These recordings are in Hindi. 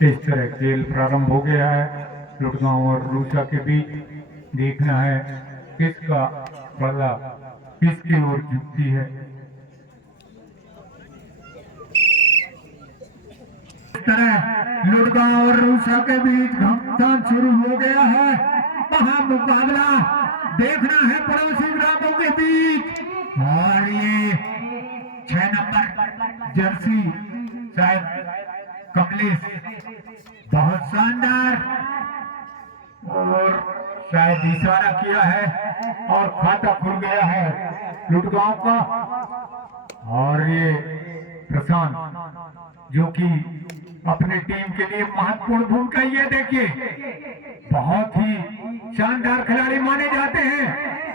इस तरह खेल प्रारंभ हो गया है। लुटगांव और रूसा के बीच देखना है किसका बल्ला किसकी ओर झुकती है। इस तरह लुटगांव और रूसा के बीच घमासान शुरू हो गया है। मुकाबला देखना है पड़ोसी ग्रामों के बीच। और ये 6 नंबर जर्सी शायद कमलेश बहुत शानदार और शायद इशारा किया है और खाता खुल गया है लुटगांव का। और ये प्रशांत जो कि अपने टीम के लिए महत्वपूर्ण भूमिका, ये देखिए बहुत ही शानदार खिलाड़ी माने जाते हैं,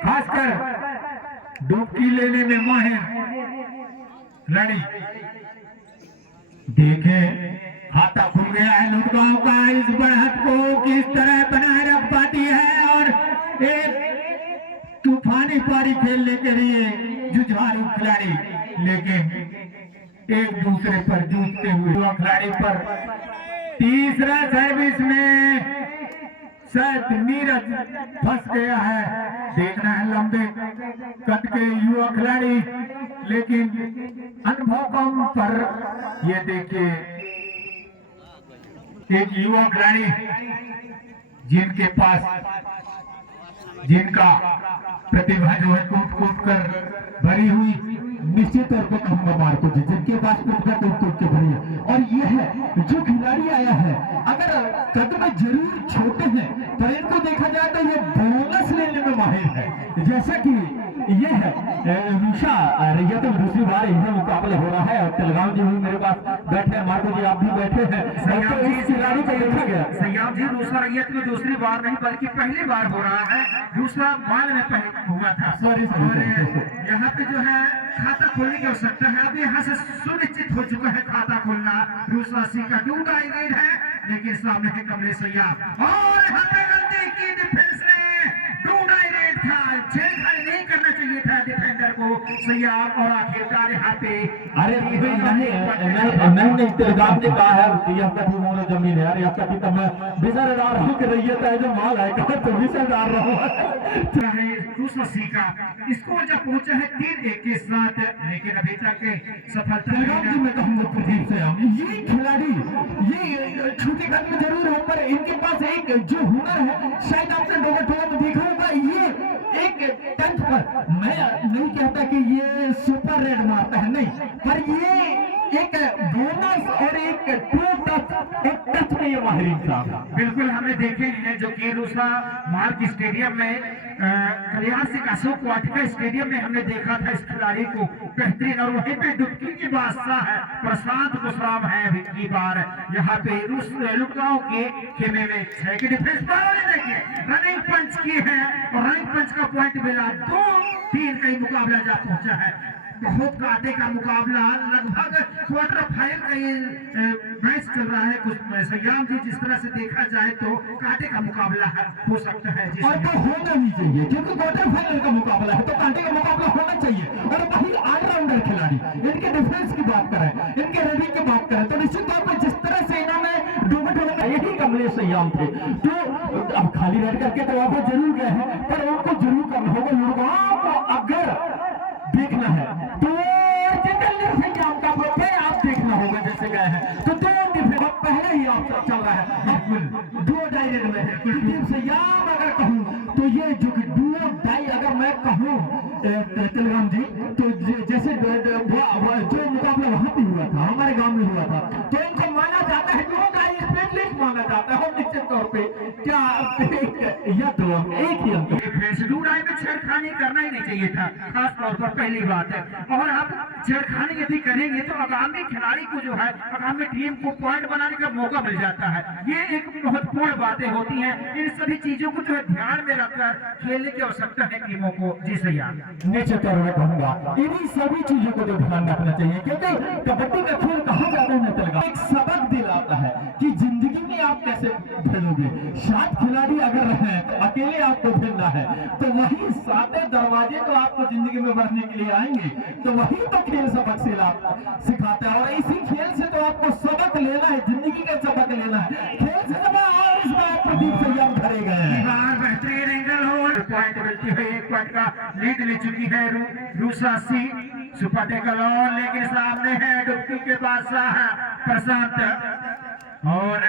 खासकर डुबकी लेने में माहिर खिलाड़ी। देखें खाता खुल गया है लुटगांव का। इस बढ़त को किस तरह बनाए रख पाती है और एक तूफानी पारी खेलने के लिए जुझारू खिलाड़ी, लेकिन एक दूसरे पर जूझते हुए खिलाड़ी पर तीसरा सर्विस में शायद नीरज फंस गया है। देखना है लंबे कद के युवा खिलाड़ी, लेकिन अनुभव कम पर ये देखिए एक युवा खिलाड़ी जिनका प्रतिभा जो है कूद कूद कर भरी हुई, निश्चित तौर पर कहूंगा मार्को जी, जिनके पास प्रतिभा कूद कूद के भरी है। और ये है जो खिलाड़ी आया है, अगर कद में जरूर छोटे हैं पर इनको देखा जाए तो ये बोनस लेने में माहिर है। जैसा कि ये है रूसा रैया, तो दूसरी बार इनका मुकाबला हो रहा है और तेलगांव जी भी मेरे पास बैठे हैं, मार्को जी आप भी बैठे हैं। तो इस खिलाड़ी को देखा गया सयाम जी रूसा रैयत में दूसरी बार नहीं बल्कि पहली बार हो रहा है। दूसरा माल में पहले हुआ था। और यहाँ पे जो है खाता खोलने की आवश्यकता है। अब यहाँ से सुनिश्चित हो चुका है खाता खोलना। रूसा सी का 2 डाइवेड है, लेकिन सामने है कमलेश सयाम और यहाँ पे गलती की डिफेंस ने 2 डाइवेड था, छेड़खानी नहीं करना चाहिए था डिफेंडर को सयाम। और आखिरकार यहाँ पे अरे नहीं तेलगांव ने कहा है यह कभी मोर जमीन है। अरे आपका तो मैं बिजर डाल रहा हूँ कि रैयत है जो माल है तो बिजर डाल रहा हूँ। दूसरा सीखा स्कोर जब पहुंचा है 3-1 के साथ, लेकिन अभी तक सफलता मैं कहूँगा प्रदीप से ये खिलाड़ी ये छोटे कद में जरूर हो पर इनके पास एक जो हुनर है, शायद आपने डोगोटोला में देखा होगा, ये एक टंच पर, मैं नहीं कहता कि ये सुपर रेड मारता है नहीं, पर ये एक बोनस और एक टच में ये माहिर इंसान। बिल्कुल हमने देखे हैं जो कि रूसा मार्ग स्टेडियम में कल्याण सिंह अशोक वाटिका स्टेडियम में हमने देखा था इस खिलाड़ी को बेहतरीन। और वहीं पे डुबकी की बादशाह है प्रशांत गुस्राम है अभी की बार यहाँ पे रूस लुटगांव के खेमे में 6 की डिफेंस पर। देखिए रनिंग पंच की है और रनिंग पंच का पॉइंट मिला। 2-3 का ही मुकाबला जा पहुंचा है। बहुत कांटे का मुकाबला, लगभग क्वार्टर फाइनल का ये मैच चल रहा है। कुछ सयाम जी जिस तरह से देखा जाए तो कांटे का मुकाबला हो सकता है और तो होना ही चाहिए क्योंकि क्वार्टर फाइनल का मुकाबला है तो कांटे का मुकाबला होना चाहिए। और वही ऑलराउंडर खिलाड़ी, इनके डिफेंस की बात करें, इनके रेडिंग की बात करें तो निश्चित तौर पर जिस तरह से इन्होंने यही कमलेश सयाम थे, तो अब खाली रह करके तो आप जरूर गए हैं पर उनको जरूर करना होगा। लुटगांव को अगर देखना है तो आप देखना होगा, जैसे गए हैं तो 2 पहले ही आप चल रहा है 2 डायरेक्ट में है। सयाम अगर कहूँ तो ये जो 2 डाई अगर मैं कहूँ तेलगाम जी तो जैसे जो मुकाबला वहां पे हुआ था हमारे गांव में हुआ था तो इनको माना जाता है 2 डाई स्पेशलिस्ट माना जाता है। और निश्चित तौर पे क्या एक ही अंक में छेड़खानी करना ही नहीं चाहिए था, खास तौर पर पहली बात है। और आप छेड़खानी यदि करेंगे तो आगामी खिलाड़ी को जो है आगामी टीम को पॉइंट बनाने का मौका मिल जाता है। ये एक महत्वपूर्ण बातें होती हैं। इन सभी चीजों को जो है ध्यान में रखकर खेलने की आवश्यकता है टीमों को। जी सही निश्चित तौर में कहूंगा इन्हीं सभी चीजों को जो ध्यान रखना चाहिए क्योंकि कबड्डी का खेल कहा जाता है एक सबक दिलाता है कि जिंदगी में आप कैसे खेलोगे। 7 खिलाड़ी अगर रहे तो अकेले आपको खेलना है तो वही 7 दरवाजे तो आपको जिंदगी में बढ़ने के लिए आएंगे, तो वही तो खेल सबक सिखाता है। और इसी खेल से तो आपको सबक लेना है, जिंदगी का सबक लेना खेलती हुई 1 पॉइंट का लीड ले चुकी है रूसा सी। सुपर टेकल और लेकिन सामने है डुबकी के बादशाह प्रशांत। और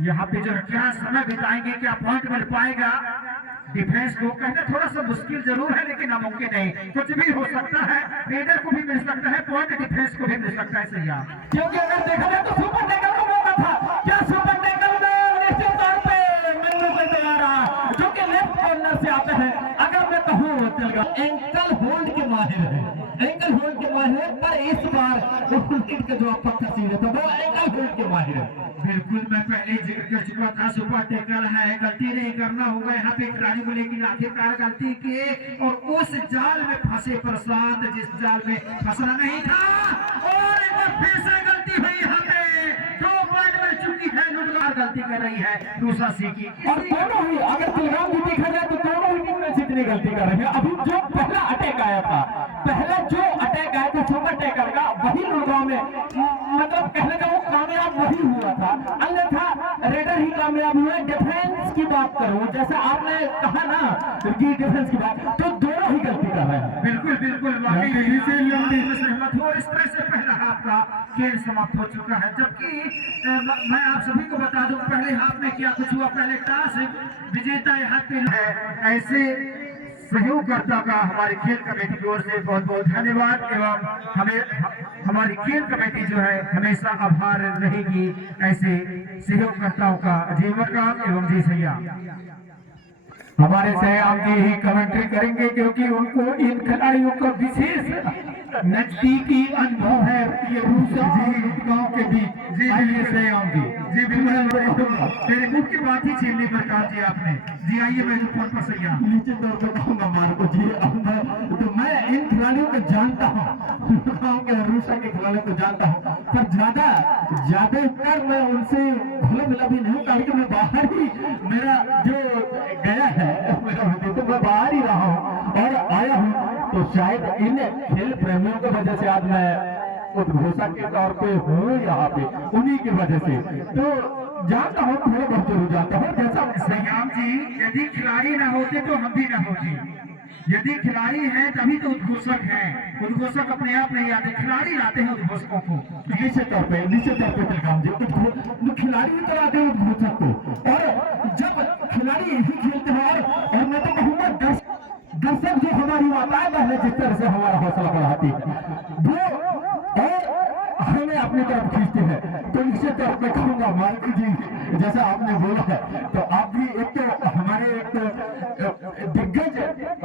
यहाँ पे जो क्या समय बिताएंगे, क्या पॉइंट मिल पाएगा डिफेंस को, कहना थोड़ा सा मुश्किल जरूर है लेकिन नामुमकिन नहीं, कुछ भी हो सकता है। रेडर को भी मिल सकता है पॉइंट, डिफेंस को भी मिल सकता है सैया। क्योंकि अगर देखा जाए तो सुपर टेकल का मौका था, क्या सुपर टेकल में निश्चित तौर पे मिलने को तैयार रहा, जो कि लेफ्ट कॉर्नर से आता है। अगर मैं कहूँ एंकल होल्ड के माहिर है, एंकल होल्ड के माहिर है, पर इस बार का जो पत्थर सीधे था वो एंकल होल्ड के माहिर है। बिल्कुल, मैं पहले जिक्र कर चुका था सुपर टेकल है, गलती नहीं करना होगा यहाँ पे खिलाड़ी को, लेकिन आखिरकार गलती किए और उस जाल में फंसे प्रशांत जिस जाल में फंसना नहीं था। और एक बार फिर से गलती हुई यहाँ पे, 2 पॉइंट मिल चुकी है। लुटकार गलती कर रही है रूसा सी की। और दोनों ही अगर तिलगाम भी देखा जाए तो दोनों ही टीम में जितनी गलती कर रही है। अभी जो पहला अटैक आया था, पहला जो अटैक आया था सुपर टेकल का, वही लुटगांव में मतलब कहने का वो कामयाब वही हुआ था, अन्यथा रेडर ही कामयाब हुए। डिफेंस की बात करो, जैसा आपने कहा ना कि डिफेंस की बात, तो दोनों ही गलती कर रहे हैं। बिल्कुल बिल्कुल, वाकई सहमत हूँ। इस तरह से पहला हाफ का खेल समाप्त हो चुका है, जबकि मैं आप सभी को बता दूं पहले हाफ में क्या कुछ हुआ। पहले टॉस विजेता यहाँ पे है, ऐसे सहयोगकर्ता का हमारी खेल कमेटी की ओर से बहुत बहुत धन्यवाद। एवं हमें हमारी खेल कमेटी जो है हमेशा आभार रहेगी ऐसे सहयोगकर्ताओं का। जीवन राम एवं जी सैया हमारे सहयाम जी ही कमेंट्री करेंगे, क्योंकि उनको इन खिलाड़ियों का विशेष नजदीकी अनुभव है। ये रूसा गांव के बीच जी आइए सहयाम जी। जी बिल्कुल, मेरे मुंह की बात ही छीन ली प्रकाश जी आपने। जी आइए मैं फोन पर सैया। नीचे तौर पर कहूँगा मार्को जी, तो मैं इन खिलाड़ियों को जानता हूँ, गाँव के रूसा के खिलाड़ियों को जानता हूँ, पर ज्यादा कर मैं उनसे घुला मिला भी नहीं, कारण मैं बाहर ही मेरा जो गया है तो मैं बाहर ही रहा हूँ और आया हूँ। तो शायद इन खेल प्रेमियों की वजह से आज मैं उद्घोषक के तौर पे हूँ यहाँ पे, उन्हीं की वजह से तो जानता हूँ, थोड़ा बहुत जरूर जानता हूँ। जैसा संग्राम जी, यदि खिलाड़ी ना होते तो हम भी ना होते, यदि खिलाड़ी हैं तभी तो उद्घोषक हैं। उद्घोषक अपने आप नहीं आते, खिलाड़ी लाते हैं उद्घोषकों को। निश्चित तौर पे संग्राम जी, खिलाड़ी भी तो आते हैं उद्घोषक को, और जब खिलाड़ी यही खेलते हैं और मैं तो कहूँगा दर्शक जो हमारी माताएं बहने जिस तरह से हमारा हौसला बढ़ाती है वो और हमें अपनी तरफ खींचते हैं, तो निश्चित तौर पर कहूँगा मार्को जी जैसा आपने बोला है, तो आप भी एक तो हमारे एक दिग्गज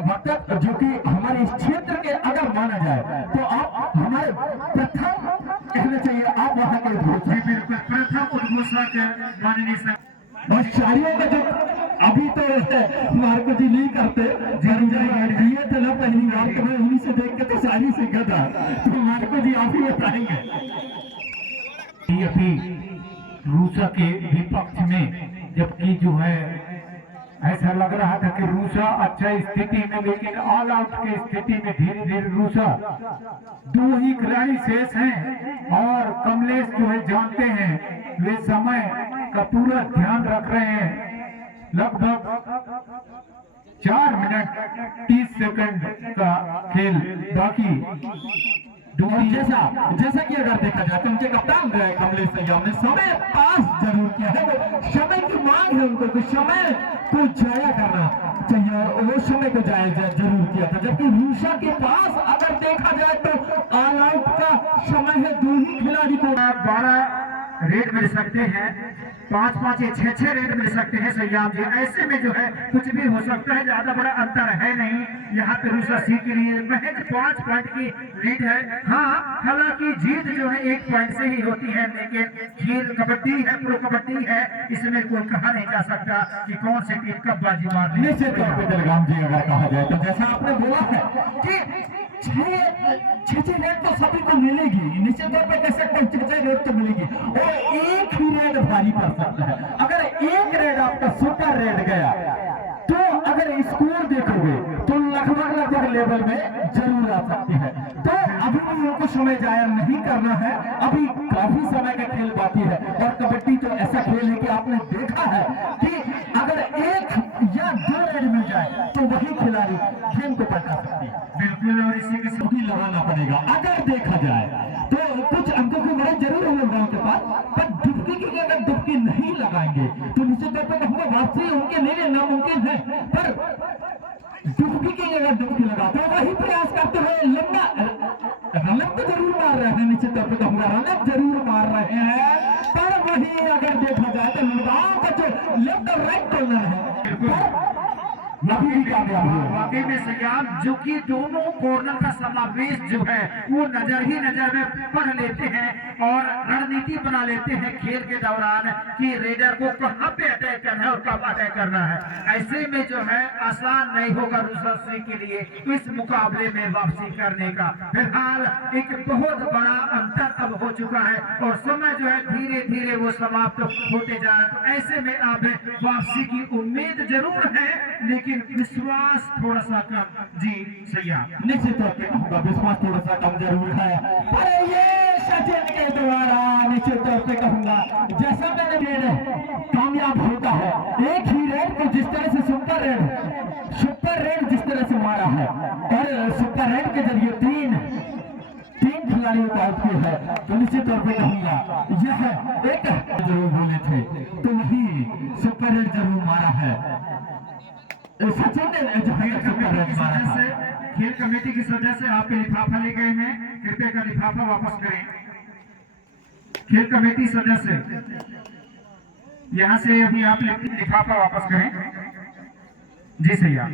वक्ता जो कि हमारे इस क्षेत्र के अगर माना जाए तो आप हमारे प्रथम कहना चाहिए, आप वहाँ के उद्घोषक। बिल्कुल, प्रथम उद्घोषक माननीय और शायरियों का जो अभी तो मार्को जी नहीं करते, ये तो ना पहली बार तो मैं उन्हीं से देख के तो शायरी सीखा था, तो मार्को जी आप ही बताएंगे। अभी रूसा के विपक्ष में, जबकि जो है ऐसा लग रहा था कि रूसा अच्छा स्थिति में, लेकिन ऑल आउट की स्थिति में धीरे धीरे रूसा 2 ही खिलाड़ी शेष हैं और कमलेश जो है जानते हैं वे समय का पूरा ध्यान रख रहे हैं। लगभग 4 मिनट 30 सेकंड का खेल बाकी। जैसा कि अगर देखा जाए तो उनके कप्तान कमलेश सैयाम ने समय पास जरूर किया है, वो समय की मांग है उनको, समय को जाया करना चाहिए और वो समय को जाया जरूर किया था। जबकि रूसा के पास अगर देखा जाए तो ऑल आउट का समय है, 2 ही खिलाड़ी को 12 रेड मिल सकते हैं, 5-5 या 6-6 रेड मिल सकते हैं सैयाम जी। ऐसे में जो है कुछ भी हो सकता है, ज्यादा बड़ा अंतर है नहीं यहाँ पे रूसा सी के लिए। महज 5 पॉइंट की लीड है। हाँ, हालांकि जीत जो है 1 पॉइंट से ही होती है, लेकिन खेल कबड्डी है, प्रो कबड्डी है, इसमें कोई कहा नहीं जा सकता कि कौन सी टीम कब बाजी मार। निश्चित तौर पर जलगाम जी अगर कहा जाए तो जैसा आपने बोला है कि 6 रेड तो सभी को मिलेगी, निश्चित तौर पर कह सकते हैं 6 रेड तो मिलेगी, और एक ही रेड भारी पड़ सकता है। अगर एक रेड आपका सुपर रेड गया तो अगर स्कोर देखोगे तो लगभग लेवल में जरूर आ सकती है। तो अभी भी उनको समय जाया नहीं करना है, अभी काफी समय का खेल बाकी है। और कबड्डी तो ऐसा खेल है कि आपने देखा है कि अगर एक या दो रेड मिल जाए तो वही खिलाड़ी गेम को पलटा सकती है। बिल्कुल, और इसी के साथ भी लगाना पड़ेगा। अगर देखा जाए तो कुछ अंकों की मदद जरूर है लोगों के पास, पर डुबकी की अगर डुबकी नहीं लगाएंगे तो निश्चित तौर पर कहूँगा वापसी उनके लिए नामुमकिन है। पर डुबकी की अगर डुबकी लगाते हैं वही प्रयास करते हुए लंबा रनअप तो जरूर मार रहे हैं, निश्चित तौर पर कहूँगा रनअप जरूर मार रहे हैं, पर वही अगर देखा जाए तो लुड़गांव का जो लेफ्ट और राइट कॉर्नर है नहीं कामयाब हुए। वाकई में सयाम जो कि दोनों कॉर्नर का समावेश जो है वो नजर ही नजर में पढ़ लेते हैं और रणनीति बना लेते हैं खेल के दौरान कि रेडर को कहां पे अटैक करना है और कब अटैक करना है। ऐसे में जो है आसान नहीं होगा ऋषभ सिंह के लिए इस मुकाबले में वापसी करने का। फिलहाल एक बहुत बड़ा अंतर अब हो चुका है और समय जो है धीरे धीरे वो समाप्त होते जा रहा है। तो ऐसे में अब वापसी की उम्मीद जरूर है लेकिन विश्वास थोड़ा सा कम। जी सैया, निश्चित तौर पे कहूँगा विश्वास थोड़ा सा कम जरूर है, पर ये सचिन के द्वारा निश्चित तौर पे कहूँगा जैसा मैंने रेड कामयाब होता है, एक ही रेड को जिस तरह से सुपर रेड जिस तरह से मारा है और सुपर रेड के जरिए तीन खिलाड़ियों को आउट किया है, तो निश्चित तौर पे कहूँगा यह एक जरूर बोले थे तो वही सुपर रेड जरूर मारा है सचिन ने जो है खेल कमेटी के सदस्य आपके लिफाफा ले गए हैं, कृपया का लिफाफा वापस करें। खेल कमेटी सदस्य यहाँ से अभी आप लिफाफा वापस करें। जी सैया,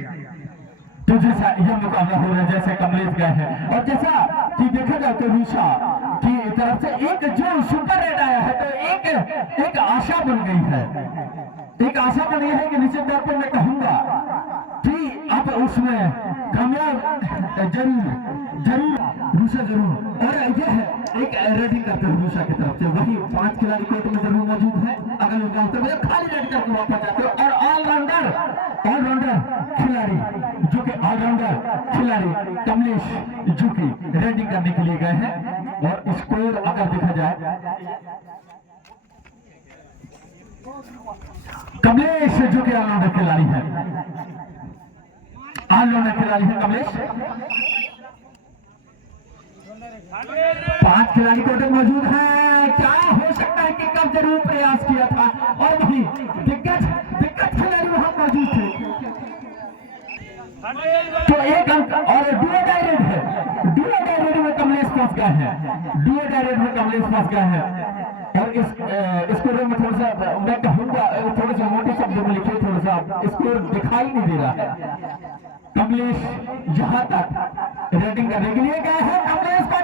तो जैसा यह मुकाबला हो रहा है जैसे कमलेश गए हैं और जैसा कि देखा जाए तो रूषा की तरफ से एक जो सुपर रेड आया है तो एक आशा बन गई है, एक आशा बन गई है कि निश्चित तौर पर मैं कहूँगा कि अब उसमें कामयाब जरूर रूषा जरूर और यह एक रेडिंग करते हुए रूषा की तरफ से वही 5 खिलाड़ी कोर्ट में जरूर मौजूद है। अगर उनका खाली रेड करके वापस जाते हो और ऑलराउंडर खिलाड़ी जो कि ऑलराउंडर खिलाड़ी कमलेश जो कि रेडिंग करने के लिए गए हैं और स्कोर अगर देखा जाए कमलेश जो कि ऑलराउंडर खिलाड़ी है, ऑलराउंडर खिलाड़ी है कमलेश। 5 खिलाड़ी कोर्ट में मौजूद है, क्या हो सकता है कि कब जरूर प्रयास किया था और वही दिग्गज खिलाड़ी वहां मौजूद थे तो एक अंक और डुओ डायरेक्ट में कमलेश फंस गए हैं, डुओ डायरेक्ट में कमलेश फंस गए हैं और इस स्कोर में थोड़ा सा मैं कहूँगा थोड़े से मोटे शब्दों में लिखे, थोड़ा सा स्कोर दिखाई नहीं दे रहा है। कमलेश यहाँ तक रेडिंग करने के लिए गए हैं, कमलेश को